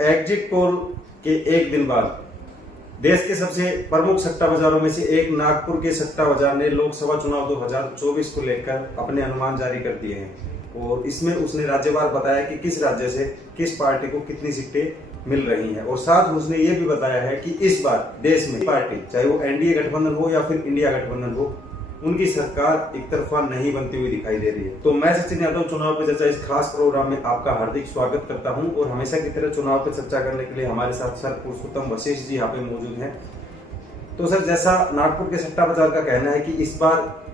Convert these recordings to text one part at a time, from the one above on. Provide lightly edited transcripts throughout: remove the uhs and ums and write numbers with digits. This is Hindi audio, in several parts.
एग्जिट पोल के एक दिन बाद देश के सबसे प्रमुख सट्टा बाजारों में से एक नागपुर के सट्टा बाजार ने लोकसभा चुनाव 2024 को लेकर अपने अनुमान जारी कर दिए हैं और इसमें उसने राज्यवार बताया कि किस राज्य से किस पार्टी को कितनी सीटें मिल रही हैं और साथ उसने ये भी बताया है कि इस बार देश में पार्टी चाहे वो एनडीए गठबंधन हो या फिर इंडिया गठबंधन हो उनकी सरकार एक तरफा नहीं बनती हुई दिखाई दे रही है। तो मैं सचिन यादव चुनाव पे चर्चा इस खास प्रोग्राम में आपका हार्दिक स्वागत करता हूं और हमेशा की तरह चुनाव पे चर्चा करने के लिए हमारे साथ सर पुरुषोत्तम वशिष्ठ जी यहाँ पे मौजूद हैं। तो सर, जैसा नागपुर के सट्टा बाजार का कहना है कि इस बार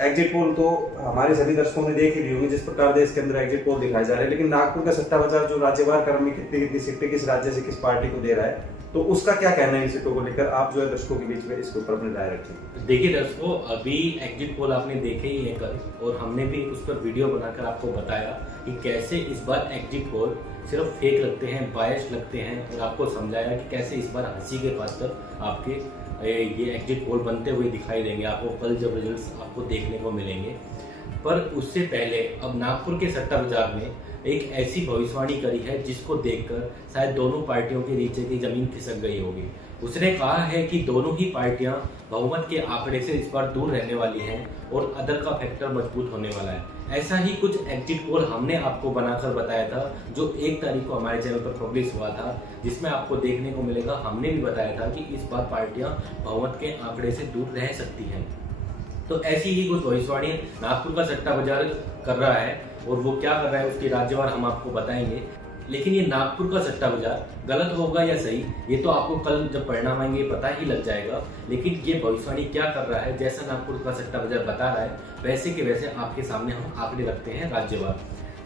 एग्जिट पोल तो हमारे सभी दर्शकों ने देख ही ली होंगी जिस प्रकार देश के अंदर एग्जिट पोल दिखाए जा रहे हैं, लेकिन नागपुर का सट्टा बाजार जो राज्यवार क्रम में कितनी कितनी सीटें किस राज्य से किस पार्टी को दे रहा है, तो उसका क्या कहना है इन सीटों को लेकर, आप जो है दर्शकों के बीच में इसके ऊपर अपनी राय रखें। देखिए दर्शकों, अभी एग्जिट पोल आपने देखे ही है कल और हमने भी उस पर वीडियो बनाकर आपको बताया कि कैसे इस बार एग्जिट पोल सिर्फ फेक लगते हैं, बायस लगते हैं और आपको समझाया कि कैसे इस बार हंसी के पात्र आपके ये एग्जिट पोल बनते हुए दिखाई देंगे आपको कल जब रिजल्ट्स आपको देखने को मिलेंगे। पर उससे पहले अब नागपुर के सट्टा बाजार में एक ऐसी भविष्यवाणी करी है जिसको देखकर शायद दोनों पार्टियों के नीचे की जमीन खिसक गई होगी। उसने कहा है कि दोनों ही पार्टियां बहुमत के आंकड़े से इस बार दूर रहने वाली हैं और अदर का फैक्टर मजबूत होने वाला है। ऐसा ही कुछ एग्जिट पोल हमने आपको बनाकर बताया था जो 1 तारीख को हमारे चैनल पर पब्लिश हुआ था, जिसमें आपको देखने को मिलेगा। हमने भी बताया था कि इस बार पार्टियां बहुमत के आंकड़े से दूर रह सकती हैं। तो ऐसी ही कुछ भविष्यवाणी नागपुर का सट्टा बाजार कर रहा है और वो क्या कर रहा है उसकी राज्यवार हम आपको बताएंगे। लेकिन ये नागपुर का सट्टा बाजार गलत होगा या सही, ये तो आपको कल जब परिणाम आएंगे पता ही लग जाएगा। लेकिन ये भविष्यवाणी क्या कर रहा है, जैसा नागपुर का सट्टा बाजार बता रहा है वैसे के वैसे आपके सामने हम आंकड़े रखते हैं राज्यवार।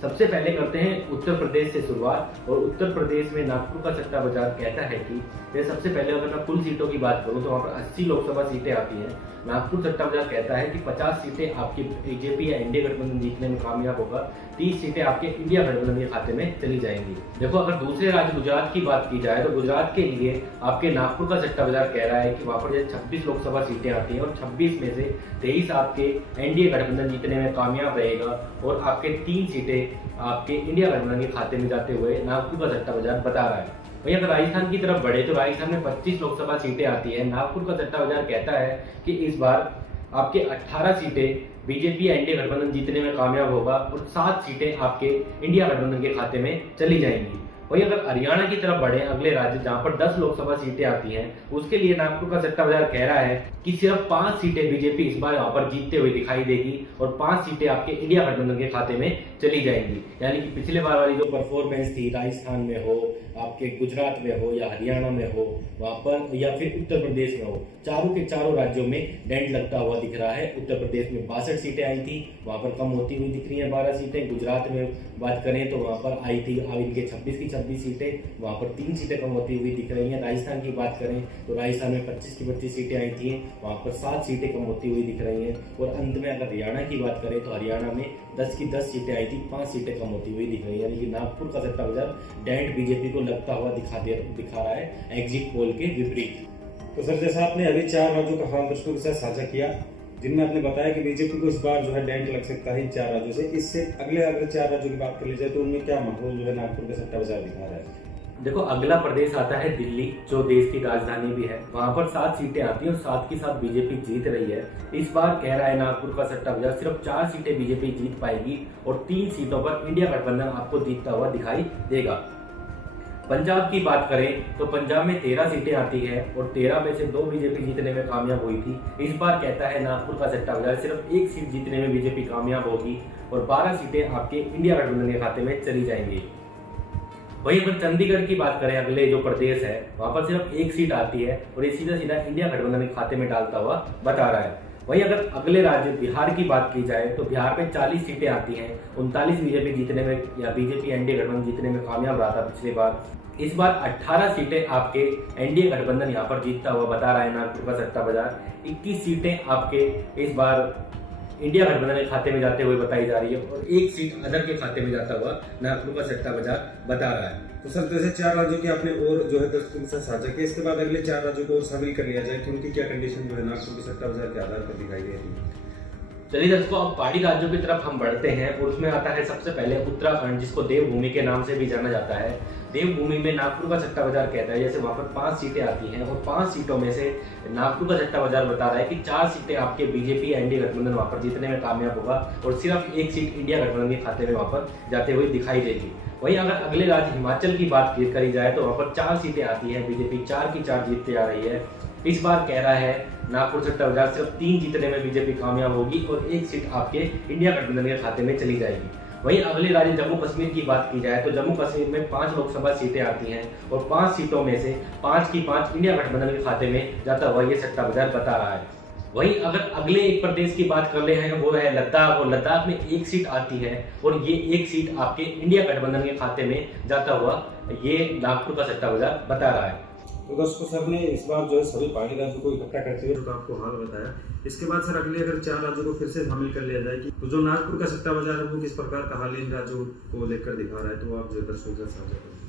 सबसे पहले करते हैं उत्तर प्रदेश से शुरुआत। और उत्तर प्रदेश में नागपुर का सट्टा बाजार कहता है कि सबसे पहले अगर मैं कुल सीटों की बात करूं तो वहां पर 80 लोकसभा सीटें आती हैं। नागपुर सट्टा बाजार कहता है कि 50 सीटें आपकी बीजेपी या इंडिया गठबंधन जीतने में कामयाब होगा, 30 सीटें आपके इंडिया गठबंधन के खाते में चली जाएंगी। देखो, अगर दूसरे राज्य गुजरात की बात की जाए तो गुजरात के लिए आपके नागपुर का सट्टा बाजार कह रहा है कि वहां पर 26 लोकसभा सीटें आती हैं और 26 में से 23 आपके एनडीए गठबंधन जीतने में कामयाब रहेगा और आपके 3 सीटें आपके इंडिया गठबंधन के खाते में जाते हुए नागपुर का सट्टा बाजार बता रहा है। वहीं अगर राजस्थान की तरफ बढ़े तो राजस्थान में 25 लोकसभा सीटें आती है। नागपुर का सट्टा बाजार कहता है कि इस बार आपके 18 सीटें बीजेपी या इंडिया गठबंधन जीतने में कामयाब होगा और 7 सीटें आपके इंडिया गठबंधन के खाते में चली जाएंगी। वहीं अगर हरियाणा की तरफ बढ़े, अगले राज्य जहां पर 10 लोकसभा सीटें आती हैं, उसके लिए नागपुर का सट्टा बाजार कह रहा है कि सिर्फ 5 सीटें बीजेपी इस बार यहाँ पर जीतते हुए दिखाई देगी और 5 सीटें आपके इंडिया गठबंधन के खाते में चली जाएंगी। यानी कि पिछले बार वाली जो परफॉर्मेंस थी राजस्थान में हो, आपके गुजरात में हो या हरियाणा में हो, वहां पर या फिर उत्तर प्रदेश में हो, चारों के चारों राज्यों में डेंट लगता हुआ दिख रहा है। उत्तर प्रदेश में 62 सीटें आई थी, वहां पर कम होती हुई दिख रही है 12 सीटें। गुजरात में बात करें तो वहां पर आई थी अब इनके 26 की 26 सीटें, वहां पर 3 सीटें कम होती हुई दिख रही हैं। राजस्थान की बात करें तो राजस्थान में 25 की 25 सीटें आई थी, वहां पर 7 सीटें कम होती हुई दिख रही हैं। और अंत में अगर हरियाणा की बात करें तो हरियाणा में 10 की 10 सीटें आई थी, 5 सीटें कम होती हुई दिख रही है। यानी कि नागपुर का सट्टा बाजार डेंट बीजेपी को लगता हुआ दिखा रहा है एग्जिट पोल के विपरीत। तो सर, जैसा आपने अभी 4 राज्यों का हाल दर्शकों के साथ साझा किया जिनमें आपने बताया कि बीजेपी को इस बार जो है डेंट लग सकता है इन 4 राज्यों से, इससे अगले 4 राज्यों की बात कर ली जाए तो उनमें क्या माहौल जो है नागपुर का सट्टा बाजार दिखा रहा है। देखो, अगला प्रदेश आता है दिल्ली, जो देश की राजधानी भी है। वहां पर 7 सीटें आती हैं और 7 की 7 बीजेपी जीत रही है। इस बार कह रहा है नागपुर का सट्टा बाजार सिर्फ 4 सीटें बीजेपी जीत पाएगी और 3 सीटों पर इंडिया गठबंधन आपको जीतता हुआ दिखाई देगा। पंजाब की बात करें तो पंजाब में 13 सीटें आती है और 13 में से 2 बीजेपी जीतने में कामयाब हुई थी। इस बार कहता है नागपुर का सट्टा बाजार सिर्फ 1 सीट जीतने में बीजेपी कामयाब होगी और 12 सीटें आपके इंडिया गठबंधन के खाते में चली जाएंगी। वहीं अगर चंडीगढ़ की बात करें, अगले जो प्रदेश है, वहां पर सिर्फ 1 सीट आती है और ये सीधा सीधा इंडिया गठबंधन के खाते में डालता हुआ बता रहा है। वहीं अगर अगले राज्य बिहार की बात की जाए तो बिहार में 40 सीटें आती हैं, 39 बीजेपी जीतने में या बीजेपी एनडीए गठबंधन जीतने में कामयाब रहा था पिछली बार। इस बार 18 सीटें आपके एनडीए गठबंधन यहाँ पर जीतता हुआ बता रहा है नागपुर का सट्टा बाजार। 21 सीटें आपके इस बार इंडिया गठबंधन के खाते में जाते हुए बताई जा रही है और 1 सीट अदर के खाते में जाता हुआ नागपुर का सट्टा बाजार बता रहा है। तो सर, जैसे 4 राज्यों की आपने और जो है दर्शकों के साथ साझा किया, इसके बाद अगले 4 राज्यों को और शामिल कर लिया जाए कि उनकी क्या कंडीशन जो है नागपुर के सट्टा बाजार के आधार पर दिखाई दे रही है। चलिए दर्शकों, अब पहाड़ी राज्यों की तरफ हम बढ़ते हैं और उसमें आता है सबसे पहले उत्तराखंड, जिसको देवभूमि के नाम से भी जाना जाता है। देवभूमि में नागपुर का सट्टा बाजार कहता है जैसे वहां पर 5 सीटें आती हैं और 5 सीटों में से नागपुर का सट्टा बाजार बता रहा है कि 4 सीटें आपके बीजेपी एनडीए गठबंधन वहां पर जीतने में कामयाब होगा और सिर्फ 1 सीट इंडिया गठबंधन के खाते में वहां पर जाते हुए दिखाई देगी। वहीं अगर अगले राज्य हिमाचल की बात करी जाए तो वहां पर 4 सीटें आती हैं, बीजेपी 4 की 4 जीतते आ रही है। इस बार कह रहा है नागपुर सट्टा बाजार सिर्फ 3 जीतने में बीजेपी कामयाब होगी और 1 सीट आपके इंडिया गठबंधन के खाते में चली जाएगी। वहीं अगले राज्य जम्मू कश्मीर की बात की जाए तो जम्मू कश्मीर में 5 लोकसभा सीटें आती हैं और 5 सीटों में से 5 की 5 इंडिया गठबंधन के खाते में जाता हुआ ये सट्टा बाजार बता रहा है। वहीं अगर अगले एक प्रदेश की बात कर ले हैं वो है लद्दाख, और लद्दाख में 1 सीट आती है और ये 1 सीट आपके इंडिया गठबंधन के खाते में जाता हुआ ये नागपुर का सट्टा बाजार बता रहा है। तो दोस्तों सर ने इस बार जो है सभी पार्टी राज्यों को इकट्ठा करते हुए तो आपको हाल बताया। इसके बाद सर अगले अगर 4 राज्यों को फिर से शामिल कर लिया जाए कि तो जो नागपुर का सट्टा बाजार है वो किस प्रकार का हाल इन राज्यों को लेकर दिखा रहा है, तो आप जो दर्शकों के साथ साझा करें।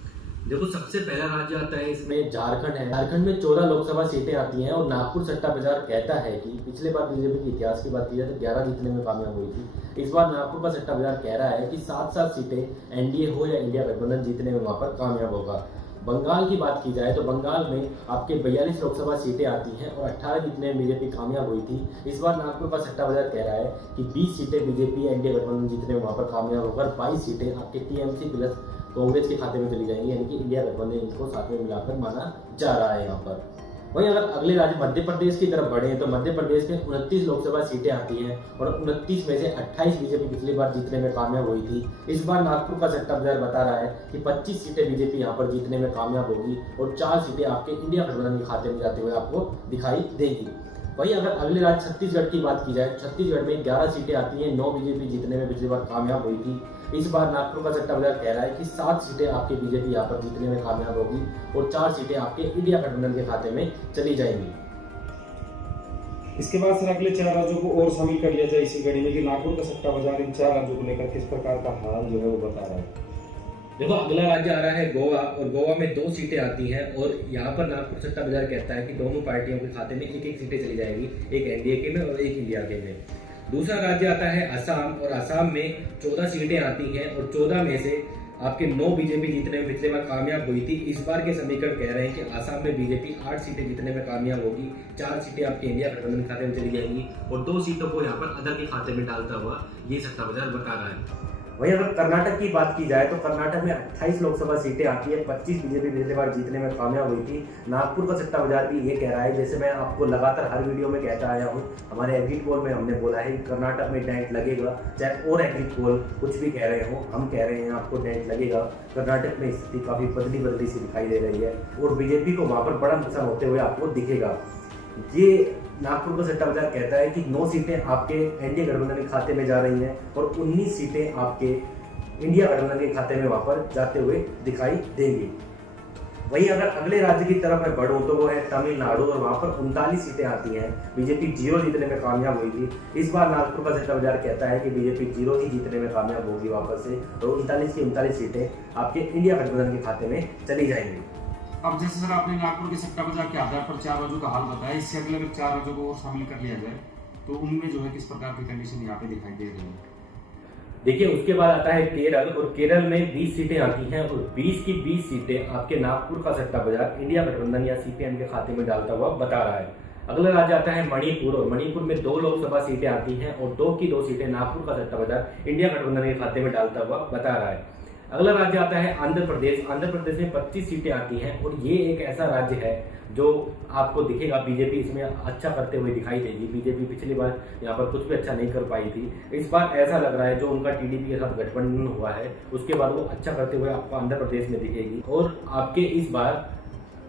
देखो सबसे पहला राज्य आता है इसमें झारखंड है। झारखंड में 14 लोकसभा सीटें आती हैं और नागपुर सट्टा बाजार कहता है कि पिछले बार बीजेपी के इतिहास की बात की जाए तो 11 जीतने में कामयाब हुई थी। इस बार नागपुर का सट्टा बाजार कह रहा है कि 7 सीटें एनडीए हो या इंडिया गठबंधन जीतने में वहां पर कामयाब होगा। बंगाल की बात की जाए तो बंगाल में आपके 42 लोकसभा सीटें आती हैं और 18 जीतने में बीजेपी कामयाब हुई थी। इस बार नागपुर का सट्टा बाजार कह रहा है कि 20 सीटें बीजेपी एनडीए गठबंधन जीतने में वहां पर कामयाब होकर 22 सीटें आपके टीएमसी प्लस कांग्रेस के खाते में चली जाएंगी, यानी कि इंडिया गठबंधन इनको साथ में मिलाकर माना जा रहा है यहाँ पर। वहीं अगर अगले राज्य मध्य प्रदेश की तरफ बढ़े तो मध्य प्रदेश में 29 लोकसभा सीटें आती हैं और 29 में से 28 बीजेपी पिछली बार जीतने में कामयाब हुई थी। इस बार नागपुर का सट्टा बाजार बता रहा है कि 25 सीटें बीजेपी यहाँ पर जीतने में कामयाब होगी और 4 सीटें आपके इंडिया गठबंधन के खाते में जाते हुए आपको दिखाई देगी। वहीं अगर अगले राज्य छत्तीसगढ़ की बात की जाए, छत्तीसगढ़ में 11 सीटें आती हैं, 9 बीजेपी जीतने में पिछली बार कामयाब हुई थी। इस बार नागपुर का सट्टा बाजार कह रहा है कि 7 सीटें आपके बीजेपी यहाँ पर जीतने में कामयाब होगी और 4 सीटें आपके इंडिया गठबंधन के खाते में चली जाएंगी। इसके बाद सर अगले 4 राज्यों को और शामिल कर लिया जाए इसी कड़ी में कि नागपुर का सट्टा बाजार इन 4 राज्यों को लेकर किस प्रकार का हाल जो है वो बता रहा है। देखो अगला राज्य आ रहा है गोवा, और गोवा में 2 सीटें आती हैं और यहाँ पर नागपुर सट्टा बाजार कहता है कि दोनों पार्टियों के खाते में 1-1 सीटें चली जाएगी, एक एनडीए के में और एक इंडिया के में। दूसरा राज्य आता है असम, और असम में 14 सीटें आती हैं और 14 में से आपके 9 बीजेपी जीतने में पिछले बार कामयाब हुई थी। इस बार के समीकरण कह रहे हैं कि असम में बीजेपी 8 सीटें जीतने में कामयाब होगी, 4 सीटें आपके इंडिया गठबंधन खाते में चली जाएंगी और 2 सीटों को यहाँ पर अदर के खाते में डालता हुआ ये सट्टा बाजार बता रहा है। वहीं अगर कर्नाटक की बात की जाए तो कर्नाटक में 28 लोकसभा सीटें आती है, 25 बीजेपी पिछले बार जीतने में कामयाब हुई थी। नागपुर का सट्टा बाजार भी ये कह रहा है, जैसे मैं आपको लगातार हर वीडियो में कहता आया हूँ, हमारे एग्जिट पोल में हमने बोला है कि कर्नाटक में डेंट लगेगा, चाहे और एग्जिट पोल कुछ भी कह रहे हो, हम कह रहे हैं आपको डेंट लगेगा। कर्नाटक में स्थिति काफी बदली सी दिखाई दे रही है और बीजेपी को वहां पर बड़ा नुकसान होते हुए आपको दिखेगा। ये नागपुर का सट्टा बाजार कहता है कि 9 सीटें आपके एनडीए गठबंधन के खाते में जा रही हैं और 19 सीटें आपके इंडिया गठबंधन के खाते में वहां पर जाते हुए दिखाई देंगी। वहीं अगर अगले राज्य की तरफ मैं बढ़ूं तो वो है तमिलनाडु, और वहां पर 39 सीटें आती हैं, बीजेपी 0 जीतने में कामयाब हुई थी। इस बार नागपुर का सट्टा बाजार कहता है कि बीजेपी 0 ही जीतने में कामयाब होगी वापस से और 39 की 39 सीटें आपके इंडिया गठबंधन के खाते में चली जाएंगी। अब जैसे सर आपने नागपुर के सट्टा बाजार के आधार पर 4 राज्यों का हाल बताया, इससे अगले अगर 4 राज्यों को शामिल कर लिया जाए तो उनमें जो है किस प्रकार की कंडीशन यहाँ पे दिखाई दे रही है। देखिए उसके बाद आता है केरल, और केरल में 20 सीटें आती हैं और 20 की 20 सीटें आपके नागपुर का सट्टा बाजार इंडिया गठबंधन या सीपीएम के खाते में डालता हुआ बता रहा है। अगला राज्य आता है मणिपुर, और मणिपुर में 2 लोकसभा सीटें आती हैं और 2 की 2 सीटें नागपुर का सट्टा बाजार इंडिया गठबंधन के खाते में डालता हुआ बता रहा है। अगला राज्य आता है आंध्र प्रदेश, आंध्र प्रदेश में 25 सीटें आती हैं और ये एक ऐसा राज्य है जो आपको दिखेगा बीजेपी इसमें अच्छा करते हुए दिखाई देगी। बीजेपी पिछली बार यहाँ पर कुछ भी अच्छा नहीं कर पाई थी, इस बार ऐसा लग रहा है जो उनका टीडीपी के साथ गठबंधन हुआ है उसके बाद वो अच्छा करते हुए आपको आंध्र प्रदेश में दिखेगी। और आपके इस बार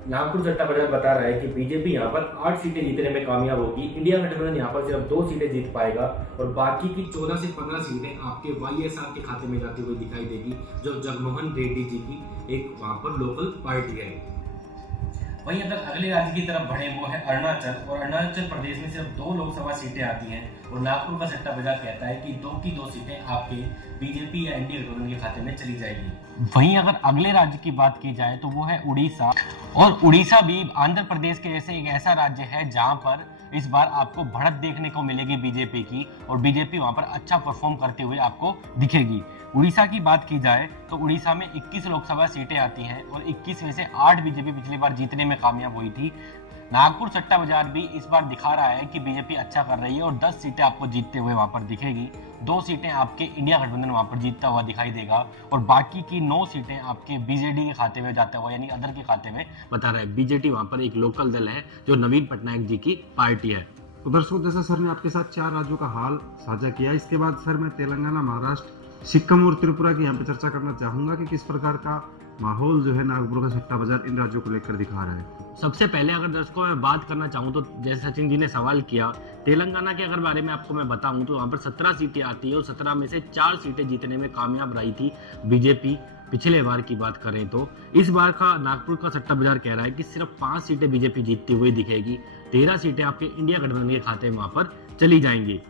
नागपुर सट्टा बाजार बता रहा है कि बीजेपी यहाँ पर 8 सीटें जीतने में कामयाब होगी, इंडिया गठबंधन यहाँ पर सिर्फ 2 सीटें जीत पाएगा और बाकी की 14 से 15 सीटें आपके वाईएसआर के खाते में जाती हुई दिखाई देगी, जो जगनमोहन रेड्डी जी की एक वहां पर लोकल पार्टी है। वहीं अगर अगले राज्य की तरफ बढ़े वो है अरुणाचल, और अरुणाचल प्रदेश में सिर्फ 2 लोकसभा सीटें आती हैं और नागपुर का सट्टा बाजार कहता है कि 2 की 2 सीटें आपके बीजेपी या एनडीए गठबंधन के खाते में चली जाएगी। वहीं अगर अगले राज्य की बात की जाए तो वो है उड़ीसा, और उड़ीसा भी आंध्र प्रदेश के जैसे एक ऐसा राज्य है जहां पर इस बार आपको बढ़त देखने को मिलेगी बीजेपी की, और बीजेपी वहां पर अच्छा परफॉर्म करते हुए आपको दिखेगी। उड़ीसा की बात की जाए तो उड़ीसा में 21 लोकसभा सीटें आती हैं और 21 में से 8 बीजेपी पिछली बार जीतने में कामयाब हुई थी। नागपुर सट्टा बाजार भी इस बार दिखा रहा है कि बीजेपी अच्छा कर रही है और 10 सीटें आपको जीतते हुए वहां पर दिखेगी। 2 सीटें आपके इंडिया गठबंधन वहां पर जीतता हुआ दिखाई देगा और बाकी की 9 सीटें आपके बीजेडी के खाते में जाता हुआ, यानी अदर के खाते में बता रहा है। बीजेडी वहां पर एक लोकल दल है जो नवीन पटनायक जी की पार्टी है। तो दर्शकों, जैसा सर ने आपके साथ 4 राज्यों का हाल साझा किया, इसके बाद सर मैं तेलंगाना, महाराष्ट्र, सिक्किम और त्रिपुरा की यहाँ पे चर्चा करना चाहूंगा कि किस प्रकार का माहौल जो है नागपुर का सट्टा बाजार इन राज्यों को लेकर दिखा रहा है। सबसे पहले अगर दर्शकों मैं बात करना चाहूँ तो जैसे सचिन जी ने सवाल किया, तेलंगाना के अगर बारे में आपको मैं बताऊं तो वहाँ पर 17 सीटें आती है और 17 में से 4 सीटें जीतने में कामयाब रही थी बीजेपी। पिछले बार की बात करें तो इस बार का नागपुर का सट्टा बाजार कह रहा है कि सिर्फ 5 सीटें बीजेपी जीतती हुई दिखेगी, 13 सीटें आपके इंडिया गठबंधन के खाते में वहां पर चली जाएंगी।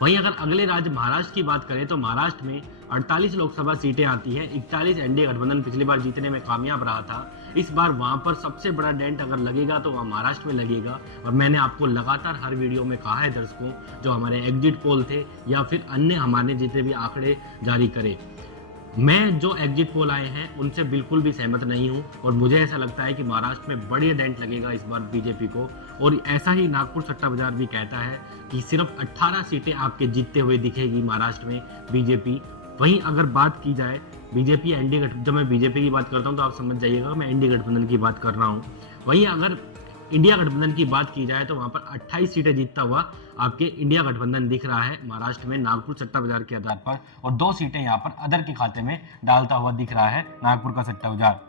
वहीं अगर अगले राज्य महाराष्ट्र की बात करें तो महाराष्ट्र में 48 लोकसभा सीटें आती हैं, 41 एनडीए गठबंधन पिछली बार जीतने में कामयाब रहा था। इस बार वहां पर सबसे बड़ा डेंट अगर लगेगा तो वहां महाराष्ट्र में लगेगा, और मैंने आपको लगातार हर वीडियो में कहा है दर्शकों, जो हमारे एग्जिट पोल थे या फिर अन्य हमारे जितने भी आंकड़े जारी करे, मैं जो एग्जिट पोल आए हैं उनसे बिल्कुल भी सहमत नहीं हूं और मुझे ऐसा लगता है कि महाराष्ट्र में बड़ी डेंट लगेगा इस बार बीजेपी को। और ऐसा ही नागपुर सट्टा बाजार भी कहता है कि सिर्फ 18 सीटें आपके जीतते हुए दिखेगी महाराष्ट्र में बीजेपी। वहीं अगर बात की जाए बीजेपी एनडीए, जब मैं बीजेपी की बात करता हूं तो आप समझ जाइएगा मैं एनडीए गठबंधन की बात कर रहा हूं। वहीं अगर इंडिया गठबंधन की बात की जाए तो वहां पर 28 सीटें जीतता हुआ आपके इंडिया गठबंधन दिख रहा है महाराष्ट्र में नागपुर सट्टा बाजार के आधार पर, और 2 सीटें यहां पर अदर के खाते में डालता हुआ दिख रहा है नागपुर का सट्टा बाजार।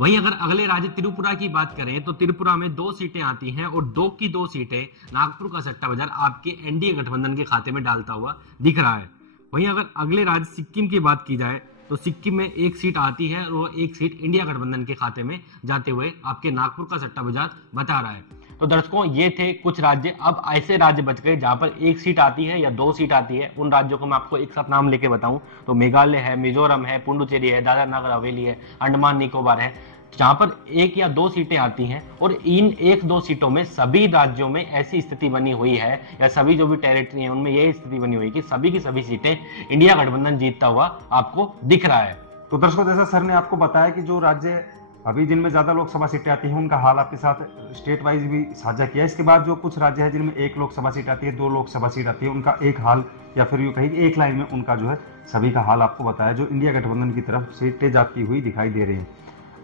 वहीं अगर अगले राज्य त्रिपुरा की बात करें तो त्रिपुरा में 2 सीटें आती हैं और 2 की 2 सीटें नागपुर का सट्टा बाजार आपके एनडीए गठबंधन के खाते में डालता हुआ दिख रहा है। वहीं अगर अगले राज्य सिक्किम की बात की जाए तो सिक्किम में 1 सीट आती है और वो 1 सीट इंडिया गठबंधन के खाते में जाते हुए आपके नागपुर का सट्टा बाजार बता रहा है। तो दर्शकों, ये थे कुछ राज्य। अब ऐसे राज्य बच गए जहां पर 1 सीट आती है या 2 सीट आती है। उन राज्यों को मैं आपको एक साथ नाम लेके बताऊं तो मेघालय है, मिजोरम है, पुडुचेरी है, दादरा नगर हवेली है, अंडमान निकोबार है, जहां पर 1 या 2 सीटें आती हैं। और इन 1-2 सीटों में सभी राज्यों में ऐसी स्थिति बनी हुई है, या सभी जो भी टेरिटरी है उनमें यही स्थिति बनी हुई है कि सभी की सभी सीटें इंडिया गठबंधन जीतता हुआ आपको दिख रहा है। तो दर्शकों, जैसा सर ने आपको बताया कि जो राज्य अभी जिनमें ज्यादा लोकसभा सीटें आती हैं उनका हाल आपके साथ स्टेट वाइज भी साझा किया। इसके बाद जो कुछ राज्य है जिनमें 1 लोकसभा सीट आती है, 2 लोकसभा सीट आती है, उनका एक हाल, या फिर यूं कहीं एक लाइन में उनका जो है सभी का हाल आपको बताया, जो इंडिया गठबंधन की तरफ सीटें जाती हुई दिखाई दे रही हैं।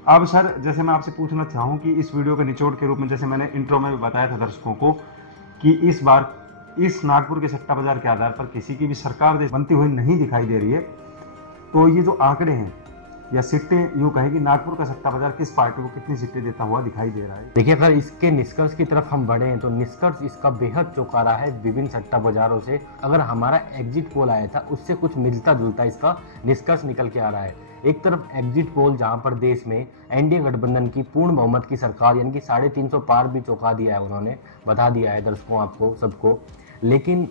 अब सर, जैसे मैं आपसे पूछना चाहूँ कि इस वीडियो के निचोड़ के रूप में, जैसे मैंने इंट्रो में भी बताया था दर्शकों को कि इस बार इस नागपुर के सट्टा बाजार के आधार पर किसी की भी सरकार बनती हुई नहीं दिखाई दे रही है, तो ये जो आंकड़े हैं या सीटें, यूं कहें कि नागपुर का सट्टा बाजार किस पार्टी को कितनी सीटें देता हुआ दिखाई दे रहा है। देखिए, अगर इसके निष्कर्ष की तरफ हम बढ़े तो निष्कर्ष इसका बेहद चौंका रहा है विभिन्न सट्टा बाजारों से। अगर हमारा एग्जिट पोल आया था उससे कुछ मिलता जुलता इसका निष्कर्ष निकल के आ रहा है। एक तरफ एग्जिट पोल जहां पर देश में एनडीए गठबंधन की पूर्ण बहुमत की सरकार, यानी कि 350 पार भी चौंका दिया है, उन्होंने बता दिया है दर्शकों आपको सबको। लेकिन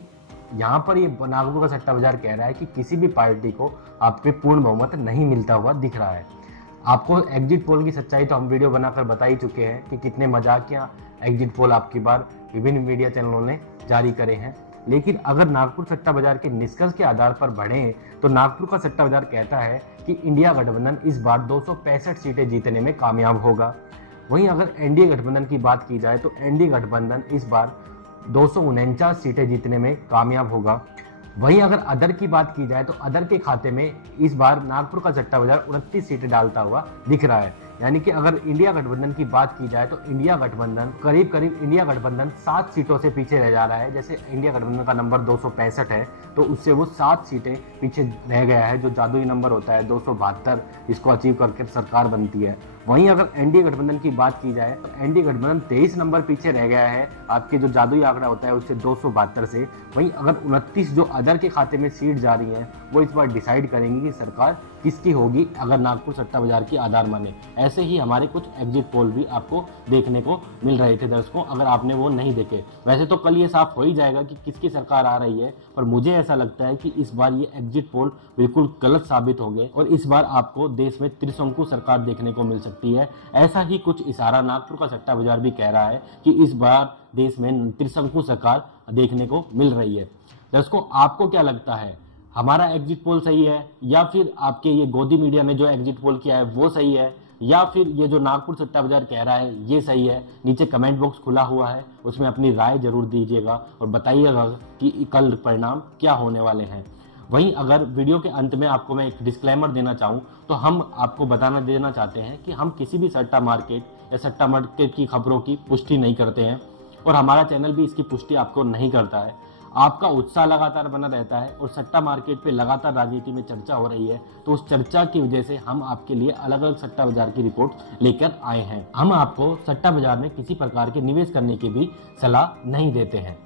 यहाँ पर ये नागपुर का सट्टा बाजार कह रहा है कि किसी भी पार्टी को आपके पूर्ण बहुमत नहीं मिलता हुआ दिख रहा है। आपको एग्जिट पोल की सच्चाई तो हम वीडियो बनाकर बता ही चुके हैं कि कितने मजाकिया एग्जिट पोल आपकी बार विभिन्न मीडिया चैनलों ने जारी करे हैं। लेकिन अगर नागपुर सट्टा बाजार के निष्कर्ष के आधार पर बढ़ें तो नागपुर का सट्टा बाजार कहता है कि इंडिया गठबंधन इस बार 265 सीटें जीतने में कामयाब होगा। वहीं अगर एनडीए गठबंधन की बात की जाए तो एनडीए गठबंधन इस बार 249 सीटें जीतने में कामयाब होगा। वहीं अगर अदर की बात की जाए तो अदर के खाते में इस बार नागपुर का सट्टा बाजार 29 सीटें डालता हुआ दिख रहा है। यानी कि अगर इंडिया गठबंधन की बात की जाए तो इंडिया गठबंधन करीब इंडिया गठबंधन 7 सीटों से पीछे रह जा रहा है। जैसे इंडिया गठबंधन का नंबर 265 है तो उससे वो 7 सीटें पीछे रह गया है, जो जादुई नंबर होता है 272, इसको अचीव करके सरकार बनती है। वहीं अगर एनडीए गठबंधन की बात की जाए तो एनडीए गठबंधन 23 नंबर पीछे रह गया है आपके जो जादुई आंकड़ा होता है उससे 272 से। वहीं अगर 29 जो अदर के खाते में सीट जा रही हैं वो इस बार डिसाइड करेंगी कि सरकार किसकी होगी अगर नागपुर सट्टा बाजार की आधार माने। ऐसे ही हमारे कुछ एग्जिट पोल भी आपको देखने को मिल रहे थे दर्शकों, अगर आपने वो नहीं देखे। वैसे तो कल ये साफ हो ही जाएगा कि किसकी सरकार आ रही है, पर मुझे ऐसा लगता है कि इस बार ये एग्जिट पोल बिल्कुल गलत साबित होंगे और इस बार आपको देश में त्रिशंकु सरकार देखने को मिल सकती है। ऐसा ही कुछ इशारा नागपुर का सट्टा बाजार भी कह रहा है कि इस बार देश में त्रिशंकु सरकार देखने को मिल रही है। दर्शकों, आपको क्या लगता है, हमारा एग्जिट पोल सही है या फिर आपके ये गोदी मीडिया ने जो एग्जिट पोल किया है वो सही है, या फिर ये जो नागपुर सट्टा बाजार कह रहा है ये सही है? नीचे कमेंट बॉक्स खुला हुआ है, उसमें अपनी राय जरूर दीजिएगा और बताइएगा कि कल परिणाम क्या होने वाले हैं। वहीं अगर वीडियो के अंत में आपको मैं एक डिस्क्लेमर देना चाहूँ तो हम आपको देना चाहते हैं कि हम किसी भी सट्टा मार्केट या सट्टा मार्केट की खबरों की पुष्टि नहीं करते हैं और हमारा चैनल भी इसकी पुष्टि आपको नहीं करता है। आपका उत्साह लगातार बना रहता है और सट्टा मार्केट पे लगातार राजनीति में चर्चा हो रही है, तो उस चर्चा की वजह से हम आपके लिए अलग अलग सट्टा बाजार की रिपोर्ट लेकर आए हैं। हम आपको सट्टा बाजार में किसी प्रकार के निवेश करने की भी सलाह नहीं देते हैं।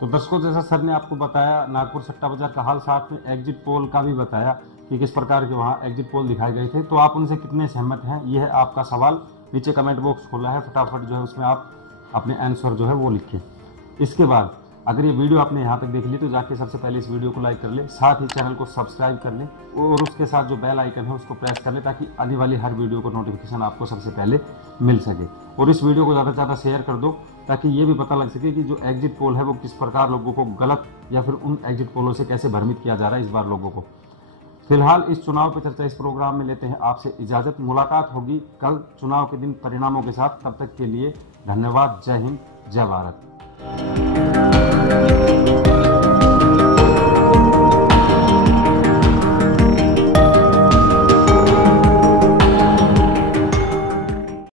तो दर्शकों, जैसा सर ने आपको बताया नागपुर सट्टा बाजार का हाल, साथ में एग्जिट पोल का भी बताया कि किस प्रकार के वहाँ एग्जिट पोल दिखाए गए थे, तो आप उनसे कितने सहमत हैं, यह है आपका सवाल। नीचे कमेंट बॉक्स खोला है, फटाफट जो है उसमें आप अपने आंसर जो है वो लिखें। इसके बाद अगर ये वीडियो आपने यहाँ तक देख ली तो जाके सबसे पहले इस वीडियो को लाइक कर ले, साथ ही चैनल को सब्सक्राइब कर ले और उसके साथ जो बेल आइकन है उसको प्रेस कर ले, ताकि आने वाली हर वीडियो को नोटिफिकेशन आपको सबसे पहले मिल सके। और इस वीडियो को ज़्यादा से ज़्यादा शेयर कर दो, ताकि ये भी पता लग सके कि जो एग्जिट पोल है वो किस प्रकार लोगों को गलत या फिर उन एग्जिट पोलों से कैसे भ्रमित किया जा रहा है इस बार लोगों को। फिलहाल इस चुनाव पर चर्चा इस प्रोग्राम में लेते हैं आपसे इजाजत। मुलाकात होगी कल चुनाव के दिन परिणामों के साथ। तब तक के लिए धन्यवाद। जय हिंद, जय भारत।